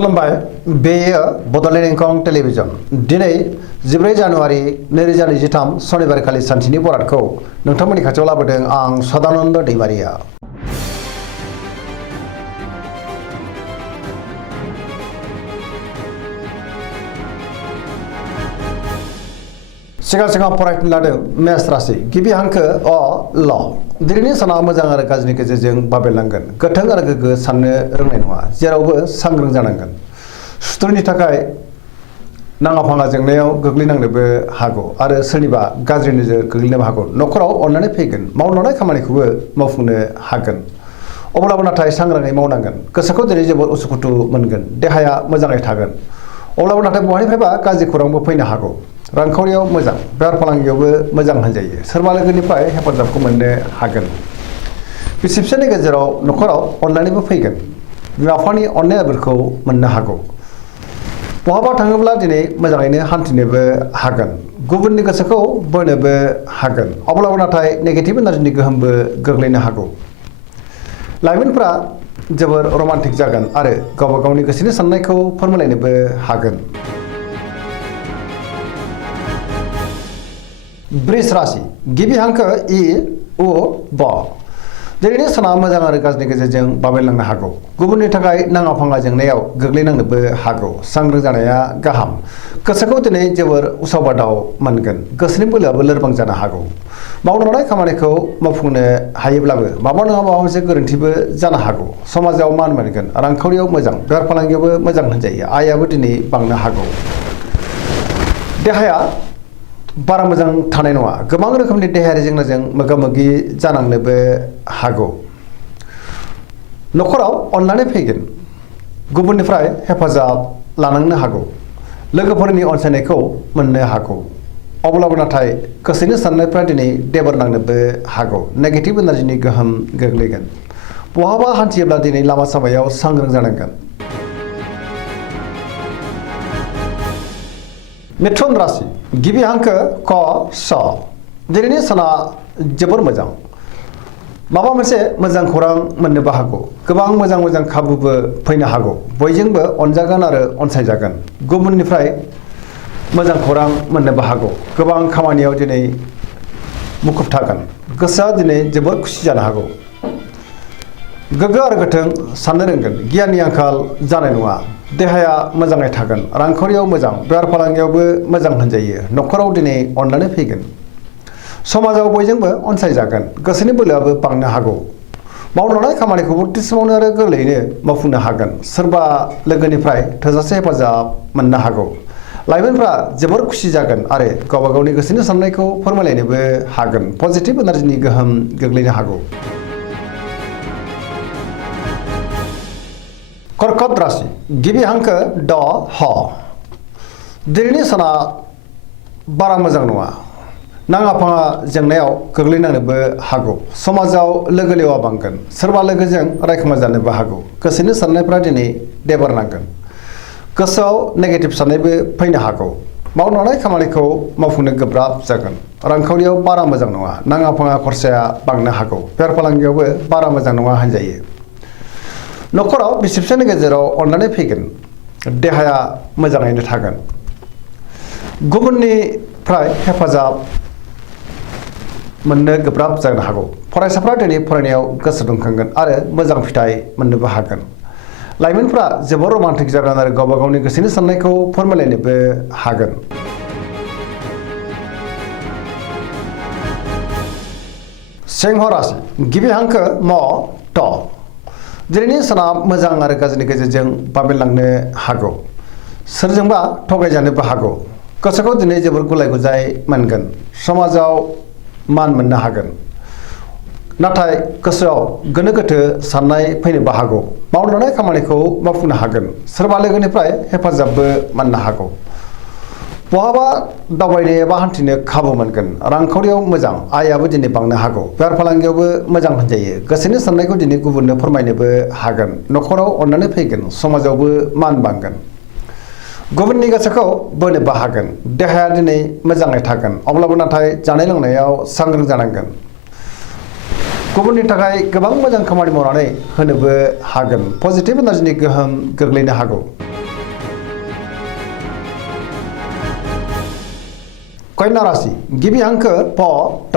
खुलुमबाय बेयो बड'लेण्ड इंखं टेलिभिजन दिनै 14 जानुवारि 2023 सनिबारखालि सानसेनि बरादखौ नोंथांमोननि खाथियाव लाबोदों आं सदानन्द दैमारिया। सिगां फरायफिन लादों मेष राशि गिबि हांखो अ ल दिनैनि साना मोजां आरो गाज्रिनि गेजेरजों बाबेरलांगोन गोथों आरो गोग्गो साननो रोंनाय नङा जेरावबो सांग्रां जानांगोन सुथुरनि थाखाय नाङा फाङा जेंनायाव गोग्लैनांनोबो हागौ आरो सोरनिबा गाज्रि नोजोर गोग्लैनोबो हागौ न'खराव अननानै फैगोन मावलांनाय खामानिखौबो मावफुंनो हागोन अब्लाबो नाथाय सांग्राङै मावनांगोन गोसोखौ दिनै जोबोद उसुखुथु मोनगोन देहाया मोजाङै थागोन अब्लाबो नाथाय बहानिफ्रायबा गाज्रि खौरांबो फैनो हागौ रांखावरियाव मोजां बेफार फालांगियावबो मोजां होनजायो सोरबा लोगोनिफ्राय हेफाजाबखौ मोननो हागोन बिसि फिसायनि गेजेराव न'खराव अनलायनायबो फैगोन बिमा बिफानि अननाय आबोरखौ मोननो हागौ बहाबा थाङोब्ला दिनै मोजाङैनो हान्थिनोबो हागोन गुबुननि गोसोखौ बोनोबो हागोन अब्लाबो नाथाय नेगेटिभ एनार्जिनि गोहोमबो गोग्लैनो हागौ लाइमोनफ्रा जोबोर रमान्टिक जागोन आरो गावबा गावनि गोसोनि साननायखौ फोरमायलायनोबो हागोन। वृष राशि गिबि हांखो इ उ ब दिनैनि साना मोजां आरो गाज्रिनि गेजेरजों बाबेरलांनो हागौ गुबुननि थाखाय नाङा फाङा जेंनायाव गोग्लैनांनोबो हागौ सांग्रां जानाया गाहाम गोसोखौ दिनै जोबोर उसाव बादाव मोनगोन गोसोनि बोलोआबो लोरबां जानो हागौ मावनो लानाय खामानिखौ मावफुंनो हायोब्लाबो माबा नङा माबा मोनसे गोरोन्थिबो जानो हागौ समाजाव मान मोनगोन रांखावरियाव मोजां बेफार फालांगियावबो मोजां होनजायो आयाबो दिनै बांनो हागौ देहाया बारा मोजां थानाय नङा गोबां रोखोमनि देहायारि जेंनाजों मोगा मोगि जानांनोबो हागौ न'खराव अननानै फैगोन गुबुननिफ्राय हेफाजाब लानांनो हागौ लोगोफोरनि अनसायनायखौ मोननो हागौ अब्लाबो नाथाय गोसोनि साननायफ्रा दिनै देबर नांनोबो हागौ नेगेटिभ एनार्जिनि गोहोम गोग्लैगोन बहाबा हान्थियोब्ला दिनै लामा सामायाव सांग्रां जानांगोन। मिथुन राशि गिबि हांखो क स दिनैनि साना जोबोर मोजां माबा मोनसे मोजां खौरां मोननोबो हागौ गोबां मोजां खाबुबो फैनो हागौ बयजोंबो अनजागोन आरो अनसायजागोन गुबुननिफ्राय मोजां खौरां मोननोबो हागौ गोबां खामानियाव दिनै मुखुब थागोन गोसोआ दिनै जोबोर खुसि जानो हागौ गोग्गो आरो गोथों साननो रोंगोन गियाननि आंखाल जानाय नङा देहाया मोजाङै थागोन रांखावरियाव मोजां बेफार फालांगियावबो मोजां होनजायो न'खराव दिनै अननानै फैगोन समाजाव बयजोंबो अनसायजागोन गोसोनि बोलोआबो बांनो हागौ मावनो लानाय खामानिखौबो थि समावनो आरो गोरलैयैनो मावफुंनो हागोन सोरबा लोगोनिफ्राय थोजासे हेफाजाब मोननो हागौ लाइमोनफ्रा जोबोर खुसि जागोन आरो गावबा गावनि गोसोनि साननायखौ फोरमायलायनोबो हागोन पजिटिभ एनार्जिनि गोहोम गोग्लैनो हागौ। कर्कट राशि गिबि हांखो ड ह दिनैनि साना बारा मोजां नङा नाङा फाङा जेंनायाव गोग्लैनांनोबो हागौ समाजाव लोगो लेवा बांगोन सोरबा लोगोजों रायखुमा जानोबो हागौ गोसोनि साननायफ्रा दिनै देबार नांगोन गोसोआव नेगेटिभ साननायबो फैनो हागौ मावनो लानाय खामानिखौ मावफुंनो गोब्राब जागोन रांखावरियाव बारा मोजां नङा नाङा फाङा खरसाया बांनो हागौ बेफार फालांगियावबो बारा मोजां नङा होनजायो न'खराव बिसि फिसायनि गेजेराव अननानै फैगोन देहाया मोजाङैनो थागोन गुबुननिफ्राय हेफाजाब मोननो गोब्राब जानो हागौ फरायसाफ्रा दिनै फरायनायाव गोसो दुंखांगोन आरो मोजां फिथाइ मोननोबो हागोन लाइमोनफ्रा जोबोर रमान्टिक जागोन आरो गावबा गावनि गोसोनि साननायखौ फोरमायलायनोबो हागोन। सिंह राशि गिबि हांखो म ट दिनैनि साना मोजां आरो गाज्रिनि गेजेरजों बाबेरलांनो हागौ सोरजोंबा थगायजानोबो हागौ गोसोखौ दिनै जोबोर गुलाय गुजाय मोनगोन समाजाव मान मोननो हागोन नाथाय गोसोआव गोनो गोथो साननाय फैनोबो हागौ मावनो लानाय खामानिखौ मावफुंनो हागोन सोरबा लोगोनिफ्राय हेफाजाबबो मोननो हागौ बहाबा दावबायनो एबा हान्थिनो खाबु मोनगोन रांखावरियाव मोजां आयाबो दिनै बांनो हागौ बेफार फालांगियावबो मोजां होनजायो गोसोनि साननायखौ दिनै गुबुननो फोरमायनोबो हागोन न'खराव अननानै फैगोन समाजावबो मान बांगोन गुबुननि गोसोखौ बोनोबो हागोन देहाया दिनै मोजाङै थागोन अब्लाबो नाथाय जानाय लोंनायाव सांग्रां जानांगोन गुबुननि थाखाय गोबां मोजां खामानि मावनानै होनोबो हागोन पजिटिभ एनार्जिनि गोहोम गोग्लैनो हागौ। कन्या राशि गिबि हांखो प ट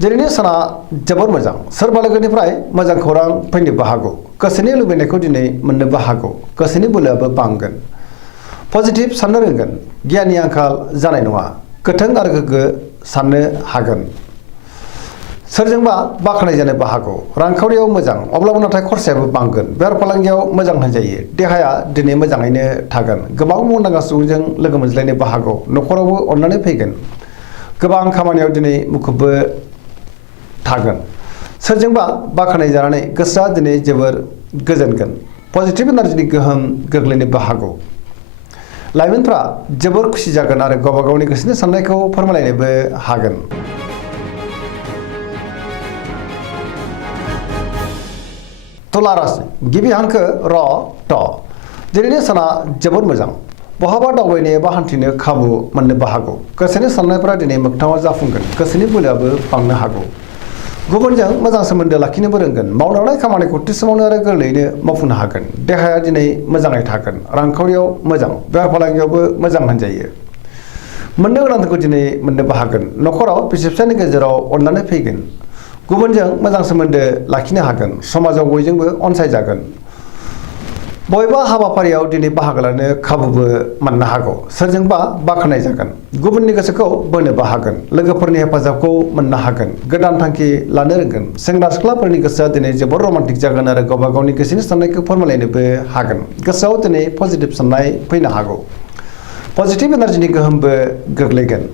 दिनैनि साना जोबोर मोजां सोरबा लोगोनिफ्राय मोजां खौरां फैनोबो हागौ गोसोनि लुबैनायखौ दिनै मोननोबो हागौ गोसोनि बोलोआबो बांगोन पजिटिभ साननो रोंगोन गियाननि आंखाल जानाय नङा गोथों आरो गोग्गो साननो हागोन सोरजोंबा बाख्नाय जानोबो हागौ रांखावरियाव मोजां अब्लाबो नाथाय खरसायाबो बांगोन बेफार फालांगियाव मोजां होनजायो देहाया दिनै मोजाङैनो थागोन गोबां मुंदांखा सुबुंजों लोगो मोनज्लायनोबो हागौ न'खरावबो अननानै फैगोन गोबां खामानियाव दिनै मुखुबबो थागोन सोरजोंबा बाख्नाय जानानै गोसोआ दिनै जोबोर गोजोनगोन पजिटिभ एनार्जिनि गोहोम गोग्लैनोबो हागौ लाइमोनफ्रा जोबोर खुसि जागोन आरो गावबा गावनि गोसोनि साननायखौ फोरमायलायनोबो हागोन तुला राशि गिबि हांखो र ट दिनैनि साना जोबोर मोजां बहाबा दावबायनो एबा हान्थिनो खाबु मोननोबो हागौ गोसोनि साननायफोरा दिनै मोगथाङाव जाफुंगोन गोसोनि बोलोआबो बांनो हागौ गुबुनजों मोजां सोमोन्दो लाखिनोबो रोंगोन मावलांनाय खामानिखौ थि समावनो आरो गोरलैयैनो मावफुंनो हागोन देहाया दिनै मोजाङै थागोन रांखावरियाव मोजां बेफार फालांगियावबो मोजां होनजायो मोननो गोनांखौ दिनै मोननोबो हागोन न'खराव बिसि फिसायनि गेजेराव अननानै फैगोन गुबुनजों मोजां सोमोन्दो लाखिनो हागोन समाजाव बयजोंबो अनसायजागोन बबेबा हाबाफारियाव दिनै बाहागो लानो खाबुबो मोननो हागौ सोरजोंबा बाख्नाय जागोन गुबुननि गोसोखौ बोनोबो हागोन लोगोफोरनि हेफाजाबखौ मोननो हागोन गोदान थांखि लानो रोंगोन सेंग्रा सिख्लाफोरनि गोसोआ दिनै जोबोर रमान्टिक जागोन आरो गावबा गावनि गोसोनि साननायखौ फोरमायलायनोबो हागोन गोसोआव दिनै पजिटिभ साननाय फैनो हागौ पजिटिभ एनार्जिनि गोहोमबो गोग्लैगोन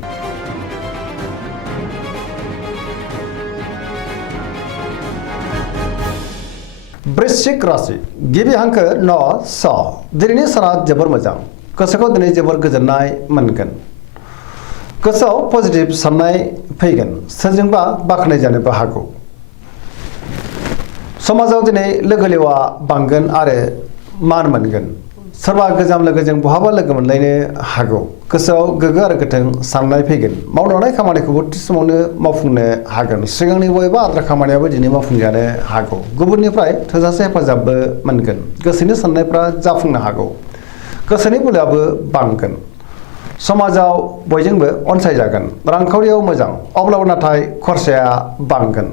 वृश्चिक राशि गिबि हांखो न स दिनैनि साना जोबोर मोजां गोसोखौ दिनै जोबोर गोजोननाय मोनगोन गोसोआव पजिटिभ साननाय फैगोन सोरजोंबा बाख्नाय जानोबो हागौ समाजाव दिनै लोगो लेवा बांगोन आरो मान मोनगोन सोरबा गोजाम लोगोजों बहाबा लोगो मोनलायनो हागौ गोसोआव गोग्गो आरो गोथों साननाय फैगोन मावलांनाय खामानिखौबो थि समावनो मावफुंनो हागोन सिगांनि बबेबा आद्रा खामानियाबो दिनै मावफुंजानो हागौ गुबुननिफ्राय थोजासे हेफाजाबबो मोनगोन गोसोनि साननायफ्रा जाफुंनो हागौ गोसोनि बोलोआबो बांगोन समाजाव बयजोंबो अनसायजागोन रांखावरियाव मोजां अब्लाबो नाथाय खरसाया बांगोन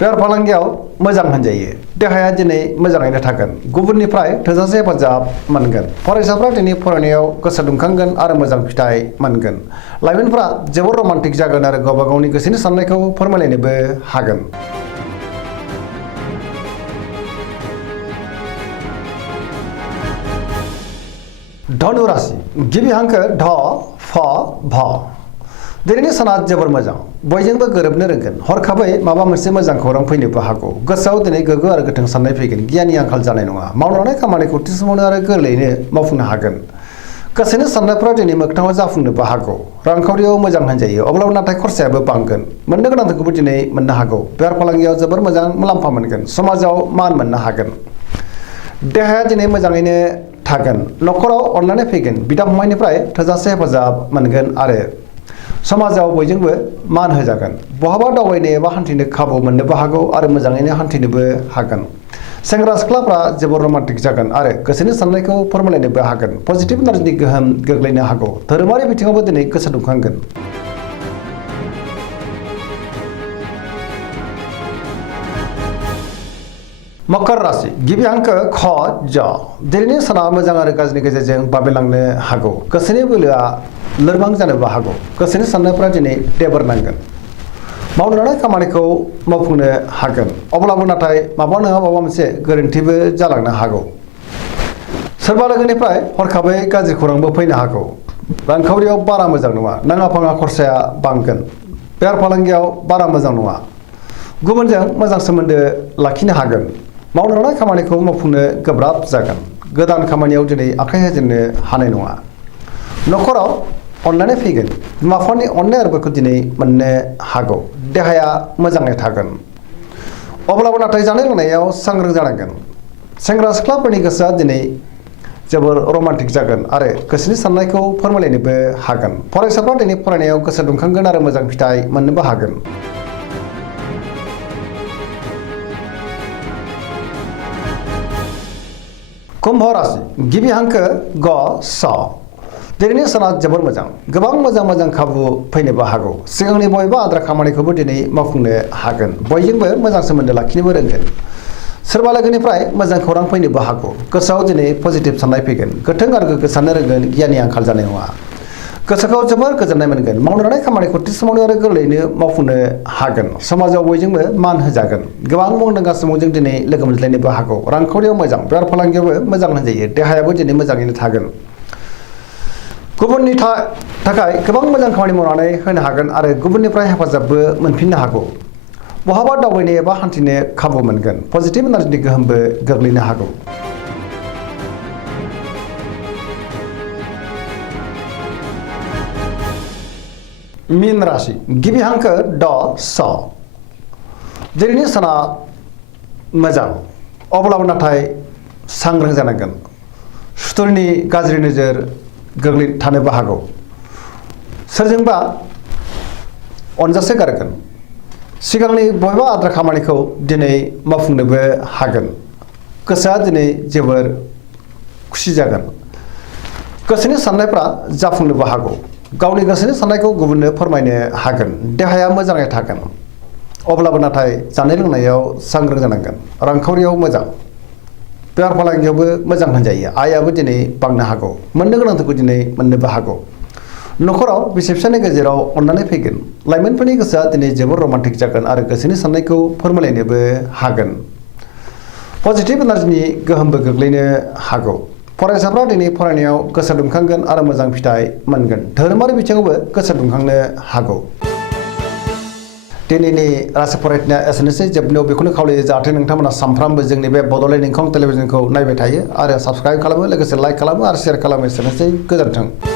बेफार फालांगियाव मोजां होनजायो देहाया दिनै मोजाङैनो थागोन गुबुननिफ्राय थोजासे हेफाजाब मोनगोन फरायसाफ्रा दिनै फरायनायाव गोसो दुंखांगोन आरो मोजां फिथाइ मोनगोन लाइमोनफ्रा जोबोर रमान्टिक जागोन आरो गावबा गावनि गोसोनि साननायखौ फोरमायलायनोबो हागोन धनु राशि गिबि हांखो ढ फ भ दिनैनि साना जोबोर मोजां बयजोंबो गोरोबनो रोंगोन हरखाबै माबा मोनसे मोजां खौरां फैनोबो हागौ गोसोआव दिनै गोग्गो आरो गोथों साननाय फैगोन गियाननि आंखाल जानाय नङा मावलांनाय खामानिखौ थि समावनो आरो गोरलैयैनो मावफुंनो हागोन गोसोनि साननायफोरा दिनै मोगथाङाव जाफुंनोबो हागौ रांखावरियाव मोजां होनजायो अब्लाबो नाथाय खरसायाबो बांगोन मोननो गोनांखौबो दिनै मोननो हागौ बेफार फालांगियाव जोबोर मोजां मुलाम्फा मोनगोन समाजाव मान मोननो हागोन देहाया दिनै मोजाङैनो थागोन न'खराव अननानै फैगोन बिदा फंबायनिफ्राय थोजासे हेफाजाब मोनगोन आरो समाजाव बयजोंबो मान होजागोन बहाबा दावबायनो एबा हान्थिनो खाबु मोननोबो हागौ आरो मोजाङैनो हान्थिनोबो हागोन सेंग्रा सिख्लाफ्रा जोबोर रमान्टिक जागोन आरो गोसोनि साननायखौ फोरमायलायनोबो हागोन पजिटिभ एनार्जिनि गोहोम गोग्लैनो हागौ धोरोमारि बिथिङावबो दिनै गोसो दुंखांगोन मकर राशि गिबि हांखो ख ज दिनैनि साना मोजां आरो गाज्रिनि गेजेरजों बाबेलांनो हागौ गोसोनि बोलोआ लोरबां जानोबो हागौ गोसोनि साननायफ्रा दिनै देबोर नांगोन मावनो लानाय खामानिखौ मावफुंनो हागोन अब्लाबो नाथाय माबा नङा माबा मोनसे गोरोन्थिबो जालांनो हागौ सोरबा लोगोनिफ्राय हरखाबै गाज्रि खौरांबो फैनो हागौ रांखावरियाव बारा मोजां नङा नाङा फाङा खरसाया बांगोन बेफार फालांगियाव बारा मोजां नङा गुबुनजों मोजां सोमोन्दो लाखिनो हागोन मावनो लानाय खामानिखौ मावफुंनो गोब्राब जागोन गोदान खामानियाव दिनै आखाइ होजेननो हानाय नङा न'खराव अननानै फैगोन बिमा बिफानि अननाय आरो बोरखौ दिनै मोननो हागौ देहाया मोजाङै थागोन अब्लाबो नाथाय जानाय लोंनायाव सांग्रां जानांगोन सेंग्रा सिख्लाफोरनि गोसोआ दिनै जोबोर रमान्टिक जागोन आरो गोसोनि साननायखौ फोरमायलायनोबो हागोन फरायसाफ्रा दिनै फरायनायाव गोसो दुंखांगोन आरो मोजां फिथाइ मोननोबो हागोन कुम्भ राशि गिबि हांखो ग स दिनैनि साना जोबोर मोजां गोबां मोजां खाबु फैनोबो हागौ सिगांनि बयबो आद्रा खामानिखौबो दिनै मावफुंनो हागोन बयजोंबो मोजां सोमोन्दो लाखिनोबो रोंगोन सोरबा लोगोनिफ्राय मोजां खौरां फैनोबो हागौ गोसोआव दिनै पजिटिभ साननाय फैगोन गोथों आरो गोग्गो साननो रोंगोन गियाननि आंखाल जानाय नङा गोसोखौ जोबोर गोजोननाय मोनगोन मावनो लानाय खामानिखौ थि समावनो आरो गोरलैयैनो मावफुंनो हागोन समाजाव बयजोंबो मान होजागोन गोबां मुंदांखा सुबुंजों दिनै लोगो मोनज्लायनोबो हागौ रांखावरियाव मोजां बेफार फालांगियावबो मोजां होनजायो देहायाबो दिनै मोजाङैनो थागोन गुबुननि थाखाय गोबां मोजां खामानि मावनानै होनो हागोन आरो गुबुननिफ्राय हेफाजाबबो मोनफिननो हागौ बहाबा दावबायनो एबा हान्थिनो खाबु मोनगोन पजिटिभ एनार्जिनि गोहोमबो गोग्लैनो हागौ मीन राशि गिबि हांखो ड स दिनैनि साना मोजां अब्लाबो नाथाय सांग्रां जानांगोन सुथुरनि गाज्रि नोजोर थानोबो हागौ सोरजोंबा अनजासे गारगोन सिगांनि बयबा आद्रा खामानिखौ दिनै मावफुंनोबो हागोन गोसोआ दिनै जोबोर खुसि जागोन गोसोनि साननायफ्रा जाफुंनोबो हागौ गावनि गोसोनि साननायखौ गुबुननो फोरमायनो हागोन देहाया मोजाङै थागोन अब्लाबो नाथाय जानाय लोंनायाव सांग्रां जानांगोन रांखावरियाव मोजां बेफार फालांगियावबो मोजां होनजायो आयाबो दिनै बांनो हागौ मोननो गोनांथारखौ दिनै मोननोबो हागौ नखराव बिसि फिसायनि गेजेराव अननानै फैगोन लाइमोनफोरनि गोसोआ दिनै जोबोर रमान्टिक जागोन आरो गोसोनि साननायखौ फोरमायलायनोबो हागोन पजिटिभ एनार्जिनि गोहोमबो गोग्लैनो हागौ फरायसाफ्रा दिनै फरायनायाव गोसो दुंखांगोन आरो मोजां फिथाइ मोनगोन धोरोमारि बिथिङावबो गोसो दुंखांनो हागौ दिनैनि राशि फरायनाया एसेनोसै जोबनायाव बेखौनो खावलायो जाहाथे नोंथांमोना सानफ्रामबो जोंनि बे बड'लेण्ड इंखं टेलिभिजनखौ नायबाय थायो आरो साबस्क्राइब खालामो लोगोसे लाइक खालामो आरो शेयार खालामो एसेनोसै गोजोन्थों